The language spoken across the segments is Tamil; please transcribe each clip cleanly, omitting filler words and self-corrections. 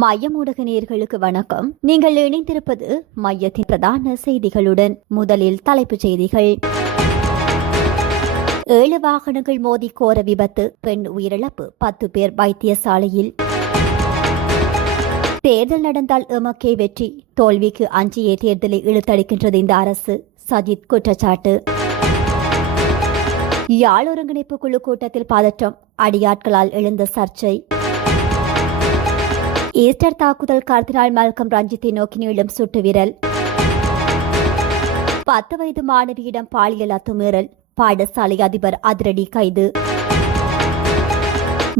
மையம் ஊடக நேயர்களுக்கு வணக்கம். நீங்கள் இணைந்திருப்பது மையத்தின் பிரதான செய்திகளுடன். முதலில் தலைப்புச் செய்திகள். 7 வாகனங்கள் மோதி கோர விபத்து, பெண் உயிரிழப்பு, 10 பேர் வைத்தியசாலையில். தேர்தல் நடந்தால் எமக்கே வெற்றி, தோல்விக்கு அஞ்சியே தேர்தலை இழுத்தடிக்கின்றது இந்த அரசு, சஜித் குற்றச்சாட்டு. யாழ் ஒருங்கிணைப்பு குழு கூட்டத்தில் பதற்றம், அடியாட்களால் எழுந்த சர்ச்சை. ஈஸ்டர் தாக்குதல் கர்தினால் மல்கம் ரஞ்சித்தை நோக்கி நீளும் சுட்டு விரல். 10 வயது மாணவியிடம் பாலியல் அத்துமீறல், பாடசாலை அதிபர் அதிரடி கைது.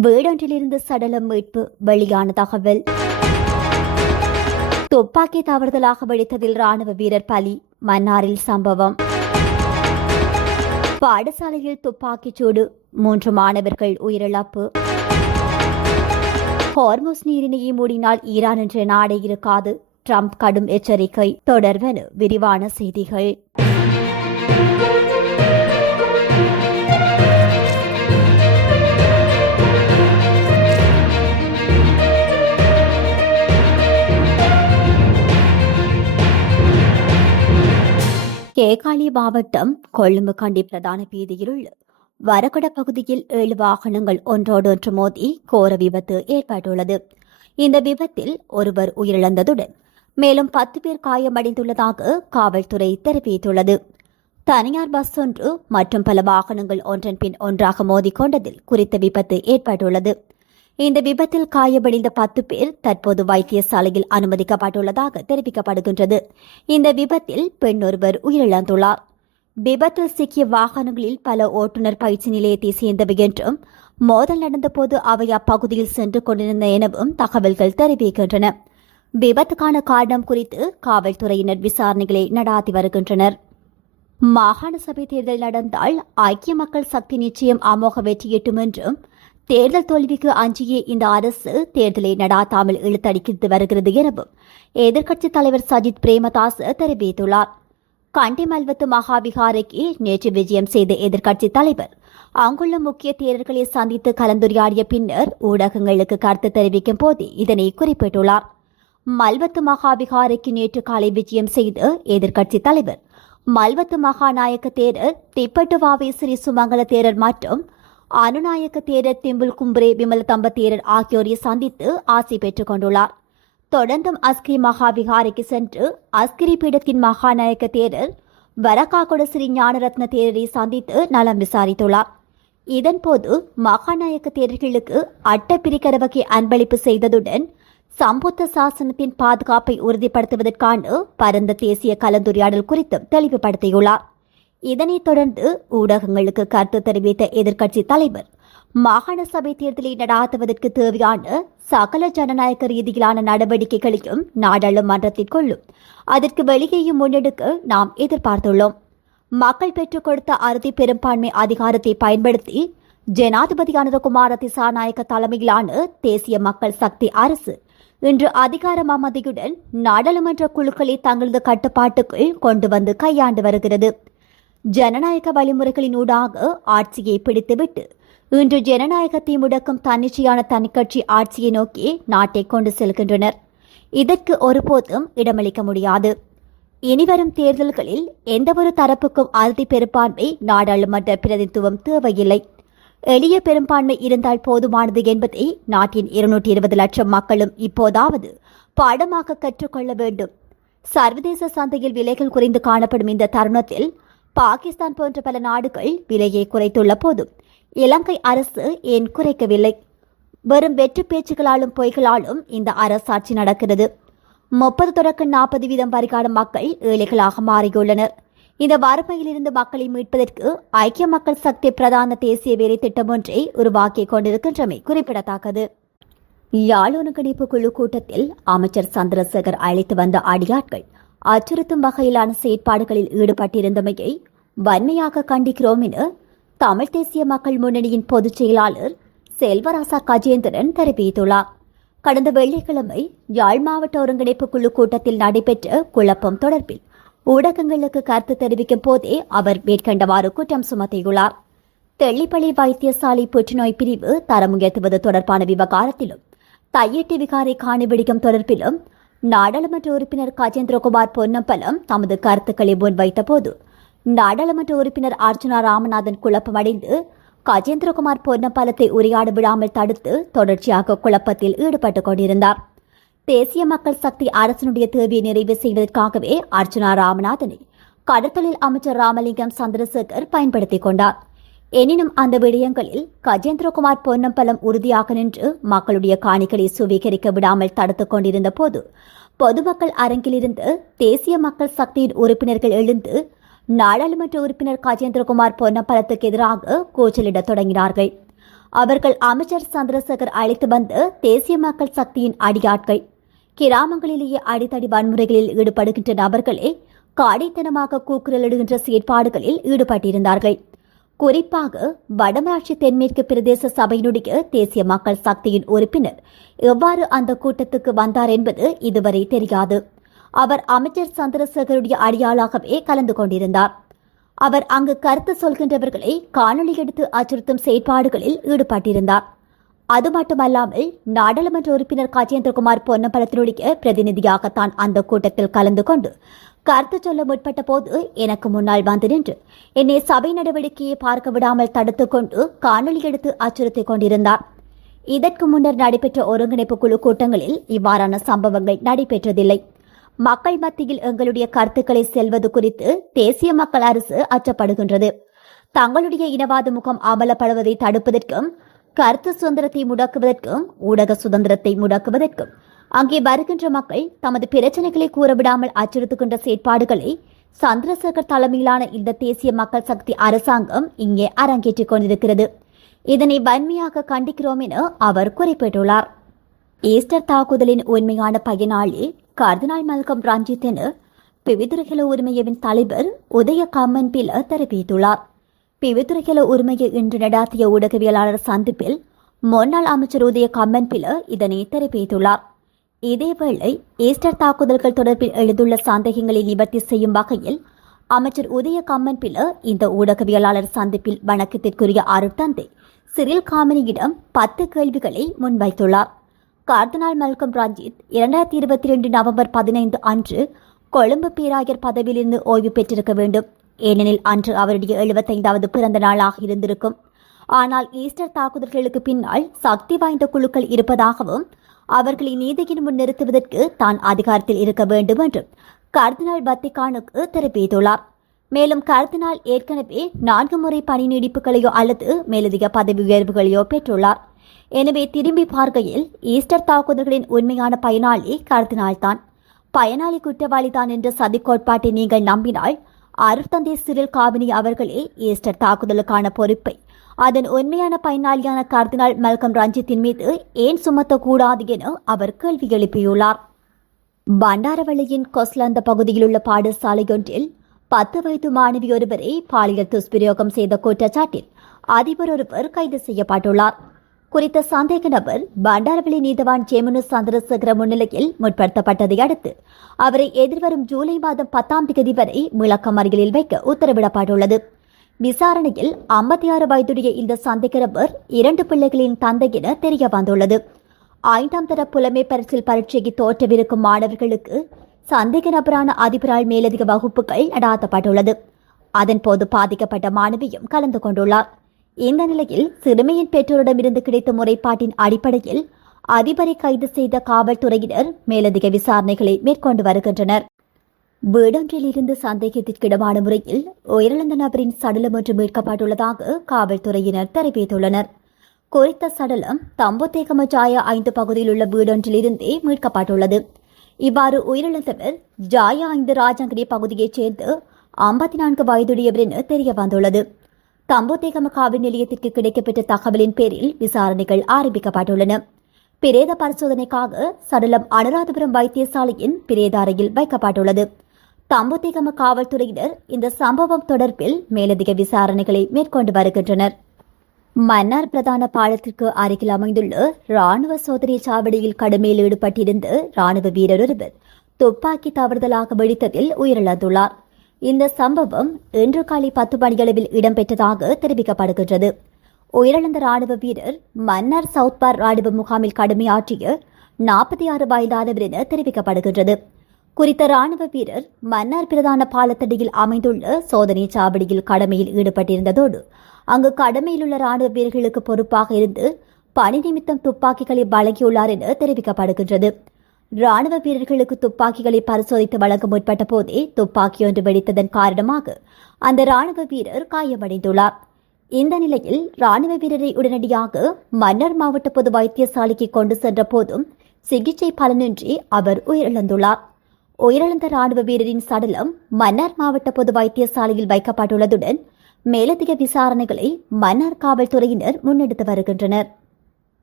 வீடொன்றிலிருந்து சடலம் மீட்பு, வெளியான தகவல். துப்பாக்கி தவறுதலாக வெடித்ததில் ராணுவ வீரர் பலி, மன்னாரில் சம்பவம். பாடசாலையில் துப்பாக்கிச் சூடு, 3 மாணவர்கள் உயிரிழப்பு. ஹார்முஸ் நீரிணையை மூடினால் ஈரான் என்ற நாடே இருக்காது, ட்ரம்ப் கடும் எச்சரிக்கை. தொடர்வன விரிவான செய்திகள். கேகாலி மாவட்டம் கொழும்பு கண்டி பிரதான வீதியில் உள்ள வரகொட பகுதியில் 7 வாகனங்கள் ஒன்றோடொன்று மோதி கோர விபத்து ஏற்பட்டுள்ளது. இந்த விபத்தில் ஒருவர் உயிரிழந்ததுடன் மேலும் 10 பேர் காயமடைந்துள்ளதாக காவல்துறை தெரிவித்துள்ளது. தனியார் பஸ் ஒன்று மற்றும் பல வாகனங்கள் ஒன்றன் பின் ஒன்றாக மோதிக்கொண்டதில் குறித்த விபத்து ஏற்பட்டுள்ளது. இந்த விபத்தில் காயமடைந்த 10 பேர் தற்போது வைத்தியசாலையில் அனுமதிக்கப்பட்டுள்ளதாக தெரிவிக்கப்படுகின்றது. இந்த விபத்தில் பெண் ஒருவர் உயிரிழந்துள்ளார். விபத்தில் சிக்கிய வாகனங்களில் பல ஓட்டுநர் பயிற்சி நிலையத்தை சேர்ந்தவை என்றும் மோதல் நடந்தபோது அவை அப்பகுதியில் சென்று கொண்டிருந்த எனவும் தகவல்கள் தெரிவிக்கின்றன. விபத்துக்கான காரணம் குறித்து காவல்துறையினர் விசாரணைகளை நடாத்தி வருகின்றனர். மாகாண சபை தேர்தல் நடந்தால் ஐக்கிய மக்கள் சக்தி நிச்சயம் அமோக வெற்றியீட்டும் என்றும் தேர்தல் தோல்விக்கு அஞ்சியே இந்த அரசு தேர்தலை நடாத்தாமல் இழுத்தடித்து வருகிறது எனவும் எதிர்க்கட்சித் தலைவர் சஜித் பிரேமதாச தெரிவித்துள்ளார். கண்டி மல்வத்து மகாவிகாரைக்கு நேற்று விஜயம் செய்த எதிர்க்கட்சித் தலைவர் அங்குள்ள முக்கிய தேரர்களை சந்தித்து கலந்துரையாடிய பின்னர் ஊடகங்களுக்கு கருத்து தெரிவிக்கும் போது இதனை குறிப்பிட்டுள்ளார். மல்வத்து மகாவிகாரைக்கு நேற்று காலை விஜயம் செய்த எதிர்க்கட்சித் தலைவர் மல்வத்து மகாநாயக்க தேரர் திப்பட்டு வாவே ஸ்ரீ சுமங்கல தேரர் மற்றும் அனுநாயக்க தேரர் திம்புல் கும்பரே விமல் தம்ப தேரர் ஆகியோரை சந்தித்து ஆசி பெற்றுக் கொண்டுள்ளார். தொடர்ந்தும் அஸ்கிரி மகாவிகாரைக்கு சென்று அஸ்கிரி பீடத்தின் மகாநாயக்க தேரர் வரக்காகொட ஸ்ரீ ஞானரத்ன தேரரை சந்தித்து நலம் விசாரித்துள்ளார். இதன்போது மகாநாயக்க தேரர்களுக்கு அட்ட பிரிக்கரவகை அன்பளிப்பு செய்ததுடன் சம்புத்த சாசனத்தின் பாதுகாப்பை உறுதிப்படுத்துவதற்கான பரந்த தேசிய கலந்துரையாடல் குறித்தும் தெளிவுபடுத்தியுள்ளார். இதனைத் தொடர்ந்து ஊடகங்களுக்கு கருத்து தெரிவித்த எதிர்க்கட்சித் தலைவர் மாகாண சபை தேர்தலை நடாத்துவதற்கு தேவையான சகல ஜனநாயக ரீதியிலான நடவடிக்கைகளையும் நாடாளுமன்றத்திற்குள்ளும் அதற்கு வெளியேயும் முன்னெடுக்க நாம் எதிர்பார்த்துள்ளோம். மக்கள் பெற்றுக் கொடுத்த அறுதி பெரும்பான்மை அதிகாரத்தை பயன்படுத்தி ஜனாதிபதி அனுரகுமார திசாநாயக்க தலைமையிலான தேசிய மக்கள் சக்தி அரசு இன்று அதிகார மமதியுடன் நாடாளுமன்ற குழுக்களை தங்களது கட்டுப்பாட்டுக்குள் கொண்டு வந்து கையாண்டு வருகிறது. ஜனநாயக வழிமுறைகளினூடாக ஆட்சியை பிடித்துவிட்டு இன்று ஜனநாயகத்தை முடக்கும் தன்னிச்சையான தனிக்கட்சி ஆட்சியை நோக்கி நாட்டை கொண்டு செல்கின்றனர். இதற்கு ஒருபோதும் இடமளிக்க முடியாது. இனிவரும் தேர்தல்களில் எந்தவொரு தரப்புக்கும் அறுதி பெரும்பான்மை நாடாளுமன்ற பிரதிநிதித்துவம் தேவையில்லை. எளிய பெரும்பான்மை இருந்தால் போதுமானது என்பதை நாட்டின் 220 லட்சம் மக்களும் இப்போதாவது பாடமாக கற்றுக்கொள்ள வேண்டும். சர்வதேச சந்தையில் விலைகள் குறைந்து காணப்படும் இந்த தருணத்தில் பாகிஸ்தான் போன்ற பல நாடுகள் விலையை குறைத்துள்ள போதும் இலங்கை அரசு ஏன் குறைக்கவில்லை? வெறும் வெற்று பேச்சுகளாலும் பொய்களாலும் இந்த அரசாட்சி நடக்கிறது. 30 தொடக்கம் 40 வீதம் வரைக்கான மக்கள் ஏழைகளாக மாறியுள்ளனர். இந்த வறுமையிலிருந்து மக்களை மீட்பதற்கு ஐக்கிய மக்கள் சக்தி பிரதான தேசிய வேலை திட்டம் ஒன்றை உருவாக்கிக் கொண்டிருக்கின்றமை குறிப்பிடத்தக்கது. யாழ் ஒருங்கிணைப்பு குழு கூட்டத்தில் அமைச்சர் சந்திரசேகர் அழைத்து வந்த அடியாட்கள் அச்சுறுத்தும் வகையிலான செயற்பாடுகளில் ஈடுபட்டிருந்தமையை வன்மையாக கண்டிக்கிறோம் என தமிழ் தேசிய மக்கள் முன்னணியின் பொதுச் செயலாளர் செல்வராசா கஜேந்திரன் தெரிவித்துள்ளார். கடந்த வெள்ளிக்கிழமை யாழ் மாவட்ட ஒருங்கிணைப்பு குழு கூட்டத்தில் நடைபெற்ற குழப்பம் தொடர்பில் ஊடகங்களுக்கு கருத்து தெரிவிக்கும் போதே அவர் மேற்கண்டவாறு குற்றம் சுமத்தியுள்ளார். தெள்ளிப்பள்ளி வைத்தியசாலை புற்றுநோய் பிரிவு தரம் உயர்த்துவது தொடர்பான விவகாரத்திலும் தையட்டி விகாரை காணிபிடிக்கும் தொடர்பிலும் நாடாளுமன்ற உறுப்பினர் கஜேந்திரகுமார் பொன்னம்பலம் தமது கருத்துக்களை முன்வைத்த போது நாடாளுமன்ற உறுப்பினர் அர்ச்சுனா ராமநாதன் குழப்பமடைந்து கஜேந்திரகுமார் பொன்னம்பலத்தை உரையாட விடாமல் தடுத்து தொடர்ச்சியாக குழப்பத்தில் ஈடுபட்டுக் கொண்டிருந்தார். தேசிய மக்கள் சக்தி அரசனுடைய தேவையை நிறைவு செய்வதற்காகவே அர்ச்சுனா ராமநாதனை கடற்தொழில் அமைச்சர் ராமலிங்கம் சந்திரசேகர் பயன்படுத்திக் கொண்டார். எனினும் அந்த விடயங்களில் கஜேந்திரகுமார் பொன்னம்பலம் உறுதியாக நின்று மக்களுடைய காணிகளை சுவீகரிக்க விடாமல் தடுத்துக் கொண்டிருந்த போது பொதுமக்கள் அரங்கிலிருந்து தேசிய மக்கள் சக்தியின் உறுப்பினர்கள் எழுந்து நாடாளுமன்ற உறுப்பினர் கஜேந்திரகுமார் பொன்னம்பலத்துக்கு எதிராக கூச்சலிடத் தொடங்கினார்கள். அவர்கள் அமைச்சர் சந்திரசேகர் அழைத்து வந்த தேசிய மக்கள் சக்தியின் அடியாட்கள். கிராமங்களிலேயே அடித்தடி வன்முறைகளில் ஈடுபடுகின்ற நபர்களே காடைத்தனமாக கூக்குரலிடுகின்ற செயற்பாடுகளில் ஈடுபட்டிருந்தார்கள். குறிப்பாக வடமராட்சி தென்மேற்கு பிரதேச சபையினுடைய தேசிய மக்கள் சக்தியின் உறுப்பினர் எவ்வாறு அந்த கூட்டத்துக்கு வந்தார் என்பது இதுவரை தெரியாது. அவர் அமைச்சர் சந்திரசேகருடைய அடியாளாகவே கலந்து கொண்டிருந்தார். அவர் அங்கு கருத்து சொல்கின்றவர்களை காணொலி எடுத்து அச்சுறுத்தும் செயற்பாடுகளில் ஈடுபட்டிருந்தார். அது மட்டுமல்லாமல் நாடாளுமன்ற உறுப்பினர் கஜேந்திரகுமார் பொன்னம்பலத்தினுடைய பிரதிநிதியாகத்தான் அந்த கூட்டத்தில் கலந்து கொண்டு கருத்து சொல்ல முற்பட்ட போது எனக்கு முன்னால் வந்து நின்று என்னை சபை நடவடிக்கையை பார்க்க விடாமல் தடுத்துக் கொண்டு காணொலி எடுத்து அச்சுறுத்திக் கொண்டிருந்தார். இதற்கு முன்னர் நடைபெற்ற ஒருங்கிணைப்பு குழு கூட்டங்களில் இவ்வாறான சம்பவங்கள் நடைபெற்றதில்லை. மக்கள் மத்தியில் எங்களுடைய கருத்துக்களை செல்வது குறித்து தேசிய மக்கள் அரசு அச்சப்படுகின்றது. தங்களுடைய இனவாத முகம் அமலப்படுவதை தடுப்பதற்கும் கருத்து சுதந்திரத்தை முடக்குவதற்கும் ஊடக சுதந்திரத்தை முடக்குவதற்கும் அங்கே வருகின்ற மக்கள் தமது பிரச்சனைகளை கூறவிடாமல் அச்சுறுத்துகின்ற செயற்பாடுகளை சந்திரசேகர் தலைமையிலான இந்த தேசிய மக்கள் சக்தி அரசாங்கம் இங்கே அரங்கேற்றிக் கொண்டிருக்கிறது. இதனை வன்மையாக கண்டிக்கிறோம் என அவர் குறிப்பிட்டுள்ளார். ஈஸ்டர் தாக்குதலின் உண்மையான பயனாளி கர்தினால் மல்கம் ரஞ்சித் என பிவிதுரைகள உரிமையவின் தலைவர் உதய கம்மன்பில தெரிவித்துள்ளார். பிவிதுரைகள உரிமையை இன்று நடாத்திய ஊடகவியலாளர் சந்திப்பில் முன்னாள் அமைச்சர் உதய கம்மன்பில இதனை தெரிவித்துள்ளார். இதேவேளை ஈஸ்டர் தாக்குதல்கள் தொடர்பில் எழுந்துள்ள சந்தேகங்களை நிவர்த்தி செய்யும் வகையில் அமைச்சர் உதய கம்மன்பில இந்த ஊடகவியலாளர் சந்திப்பில் வணக்கத்திற்குரிய அருட்தந்தை சிறில் காமினியிடம் 10 கேள்விகளை முன்வைத்துள்ளார். கர்தினால் மல்கம் ரஞ்சித் 2022 நவம்பர் 15 அன்று கொழும்பு பேராயர் பதவியிலிருந்து ஓய்வு பெற்றிருக்க வேண்டும். ஏனெனில் அன்று அவருடைய 75வது பிறந்த நாளாக இருந்திருக்கும். ஆனால் ஈஸ்டர் தாக்குதல்களுக்கு பின்னால் சக்தி வாய்ந்த குழுக்கள் இருப்பதாகவும் அவர்களை நீதியின் முன் நிறுத்துவதற்கு தான் அதிகாரத்தில் இருக்க வேண்டும் என்றும் கர்தினால் வத்திகானுக்கு தெரிவித்துள்ளார். மேலும் கர்தினால் ஏற்கனவே 4 முறை பணி நீடிப்புகளையோ அல்லது மேலதிக பதவி உயர்வுகளையோ பெற்றுள்ளார். எனவே திரும்பி பார்க்கையில் ஈஸ்டர் தாக்குதல்களின் உண்மையான பயனாளி கர்தினால் தான். பயனாளி குற்றவாளி தான் என்ற சதி கோட்பாட்டை நீங்கள் நம்பினால் அருட்தந்தை சிறில் காமினி அவர்களே ஈஸ்டர் தாக்குதலுக்கான பொறுப்பை அதன் உண்மையான பயனாளியான கர்தினால் மல்கம் ரஞ்சித்தின் மீது ஏன் சுமத்தக்கூடாது என அவர் கேள்வி எழுப்பியுள்ளார். பண்டாரவளியின் கொஸ்லந்த பகுதியில் உள்ள பாடசாலையொன்றில் 10 வயது மாணவி ஒருவரை பாலியல் துஷ்பிரயோகம் செய்த குற்றச்சாட்டில் அதிபர் ஒருவர் கைது செய்யப்பட்டுள்ளார். குறித்த சந்தேக நபர் பண்டாரவளி நீதவான் ஜெமுனு சந்திரசேகர முன்னிலையில் முற்படுத்தப்பட்டதை அடுத்து அவரை எதிர்வரும் ஜூலை மாதம் 10ஆம் தேதி வரை விளக்கமறியலில் வைக்க உத்தரவிடப்பட்டுள்ளது. விசாரணையில் 56 வயதுடைய இந்த சந்தேக நபர் 2 பிள்ளைகளின் தந்தை என தெரிய வந்துள்ளது. 5ஆம் தர புலமை பரிசில் பரீட்சைக்கு தோற்றவிருக்கும் மாணவர்களுக்கு சந்தேக நபரான அதிபரால் மேலதிக வகுப்புகள் நடாத்தப்பட்டுள்ளது. அதன்போது பாதிக்கப்பட்ட மாணவியும் கலந்து கொண்டுள்ளார். இந்த நிலையில் சிறுமியின் பெற்றோரிடமிருந்து கிடைத்த முறைப்பாட்டின் அடிப்படையில் அதிபரை கைது செய்த காவல்துறையினர் மேலதிக விசாரணைகளை மேற்கொண்டு வருகின்றனர். வீடொன்றில் இருந்து சந்தேகத்திற்கிடமான முறையில் உயிரிழந்த நபரின் சடலம் ஒன்று மீட்கப்பட்டுள்ளதாக காவல்துறையினர் தெரிவித்துள்ளனர். குறித்த சடலம் தம்புத்தேகம ஜாயா 5 பகுதியில் உள்ள வீடொன்றில் இருந்தே மீட்கப்பட்டுள்ளது. இவ்வாறு உயிரிழந்தவர் ஜாயா 5 ராஜாங்கடி பகுதியைச் சேர்ந்து 54 வயதுடையவர் என தெரிய வந்துள்ளது. தம்புத்தேகம காவல் நிலையத்திற்கு கிடைக்கப்பட்ட தகவலின் பேரில் விசாரணைகள் ஆரம்பிக்கப்பட்டுள்ளன. பிரேத பரிசோதனைக்காக சடலம் அனுராதபுரம் வைத்தியசாலையின் பிரேத அறையில் வைக்கப்பட்டுள்ளது. தம்புத்தேகம காவல்துறையினர் இந்த சம்பவம் தொடர்பில் மேலதிக விசாரணைகளை மேற்கொண்டு வருகின்றனர். மன்னார் பிரதான பாலத்திற்கு அருகில் அமைந்துள்ள ராணுவ சோதனை சாவடியில் கடமையில் ஈடுபட்டிருந்த ராணுவ வீரர் ஒருவர் துப்பாக்கி தவறுதலாக வெடித்ததில் உயிரிழந்துள்ளார். இந்த சம்பவம் இன்று காலை 10 மணியளவில் இடம்பெற்றதாக தெரிவிக்கப்படுகின்றது. உயிரிழந்த ராணுவ வீரர் மன்னார் சவுத்பார் ராணுவ முகாமில் கடமையாற்றிய 46 வயதானவர் என தெரிவிக்கப்படுகின்றது. குறித்த ராணுவ வீரர் மன்னார் பிரதான பாலத்தடியில் அமைந்துள்ள சோதனை சாவடியில் கடமையில் ஈடுபட்டிருந்ததோடு அங்கு கடமையில் உள்ள ராணுவ வீரர்களுக்கு பொறுப்பாக இருந்து பணி நிமித்தம் துப்பாக்கிகளை வழங்கியுள்ளார் என தெரிவிக்கப்படுகின்றது. ராணுவ வீரர்களுக்கு துப்பாக்கிகளை பரிசோதித்து வழங்க முற்பட்ட போதே துப்பாக்கி ஒன்று வெடித்ததன் காரணமாக அந்த ராணுவ வீரர் காயமடைந்துள்ளார். இந்த நிலையில் ராணுவ வீரரை உடனடியாக மன்னார் மாவட்ட பொது வைத்தியசாலைக்கு கொண்டு சென்ற போதும் சிகிச்சை பலனின்றி அவர் உயிரிழந்துள்ளார். உயிரிழந்த ராணுவ வீரரின் சடலம் மன்னார் மாவட்ட பொது வைத்தியசாலையில் வைக்கப்பட்டுள்ளதுடன் மேலதிக விசாரணைகளை மன்னார் காவல்துறையினர் முன்னெடுத்து வருகின்றனர்.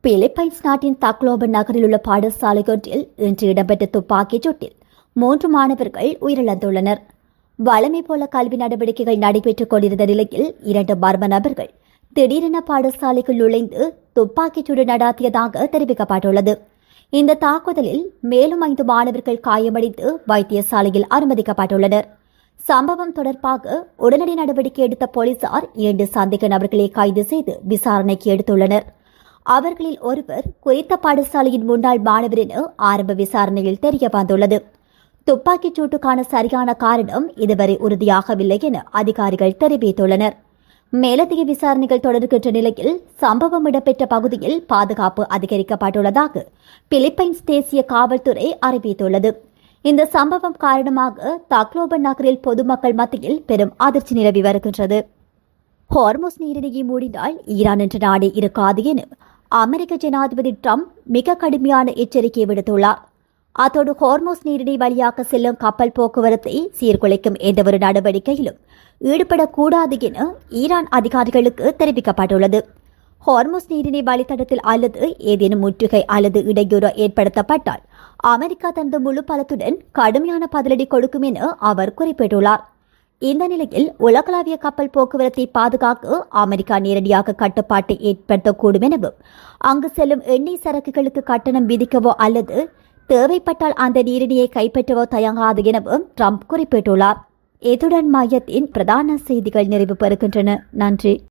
பிலிப்பைன்ஸ் நாட்டின் தக்லோபன் நகரில் உள்ள பாடசாலை ஒன்றில் இன்று இடம்பெற்ற துப்பாக்கிச் சூட்டில் 3 மாணவர்கள் உயிரிழந்துள்ளனர். வழமை போல கல்வி நடவடிக்கைகள் நடைபெற்றுக் கொண்டிருந்த நிலையில் 2 மர்ம நபர்கள் திடீரென பாடசாலைக்குள் நுழைந்து துப்பாக்கிச் சூடு நடாத்தியதாக தெரிவிக்கப்பட்டுள்ளது. இந்த தாக்குதலில் மேலும் 5 மாணவர்கள் காயமடைந்து வைத்தியசாலையில் அனுமதிக்கப்பட்டுள்ளனர். சம்பவம் தொடர்பாக உடனடி நடவடிக்கை எடுத்த போலீசார் 2 சந்தேக நபர்களை கைது செய்து விசாரணைக்கு எடுத்துள்ளனர். அவர்களில் ஒருவர் குறித்த பாடசாலையின் முன்னாள் மாணவர் என ஆரம்ப விசாரணையில் தெரிய வந்துள்ளது. துப்பாக்கிச் சூட்டுக்கான சரியான காரணம் இதுவரை உறுதியாகவில்லை என அதிகாரிகள் தெரிவித்துள்ளனர். மேலதிக விசாரணைகள் தொடர்கின்ற நிலையில் சம்பவம் இடம்பெற்ற பகுதியில் பாதுகாப்பு அதிகரிக்கப்பட்டுள்ளதாக பிலிப்பைன்ஸ் தேசிய காவல்துறை அறிவித்துள்ளது. இந்த சம்பவம் காரணமாக தக்லோபன் நகரில் பொதுமக்கள் மத்தியில் பெரும் அதிர்ச்சி நிலவி வருகின்றது. ஹார்முஸ் நீரிணையை மூடினால் ஈரான் என்ற நாடே இருக்காது என அமெரிக்க ஜனாதிபதி டிரம்ப் மிக கடுமையான எச்சரிக்கை விடுத்துள்ளார். அத்தோடு ஹார்முஸ் நீரிணை வழியாக செல்லும் கப்பல் போக்குவரத்தை சீர்குலைக்கும் எந்தவொரு நடவடிக்கையிலும் ஈடுபடக்கூடாது என ஈரான் அதிகாரிகளுக்கு தெரிவிக்கப்பட்டுள்ளது. ஹார்முஸ் நீரிணை வழித்தடத்தில் அல்லது ஏதேனும் முற்றுகை அல்லது இடையூறு ஏற்படுத்தப்பட்டால் அமெரிக்கா தனது முழு பலத்துடன் கடுமையான பதிலடி கொடுக்கும் என அவர் குறிப்பிட்டுள்ளார். இந்த நிலையில் உலகளாவிய கப்பல் போக்குவரத்தை பாதுகாக்க அமெரிக்கா நேரடியாக கட்டுப்பாட்டை ஏற்படுத்தக்கூடும் எனவும் அங்கு செல்லும் எண்ணெய் சரக்குகளுக்கு கட்டணம் விதிக்கவோ அல்லது தேவைப்பட்டால் அந்த நீரிணையை கைப்பற்றவோ தயங்காது எனவும் ட்ரம்ப் குறிப்பிட்டுள்ளார். இத்துடன் மையத்தின் பிரதான செய்திகள் நிறைவு பெறுகின்றன. நன்றி.